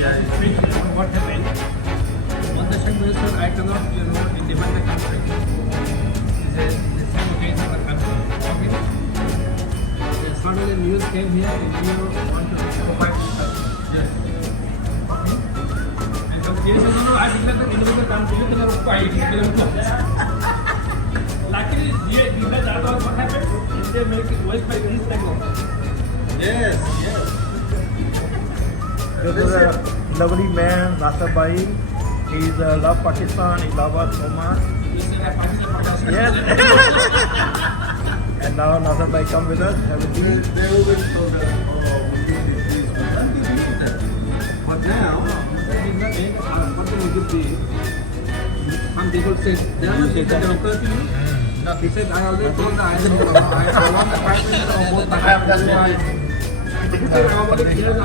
What happened? On the same basis, I cannot, independ the country. It's the same case of the country. Okay? Suddenly news came here, you want to provide research. Yes. Okay? And so, I declare that individual country, you can have luckily, what happened? They make it work by this level. Yes, yes. This is a lovely man, Nasir bhai. He love Pakistan. He love us so much. Yes. And now Nasir bhai come with us. Have a tea. They always told us, we give this, but now, What can we give some people say, they are not democracy. He said, I already told that I want the Prime Minister of both the countries. He said, I want to clear the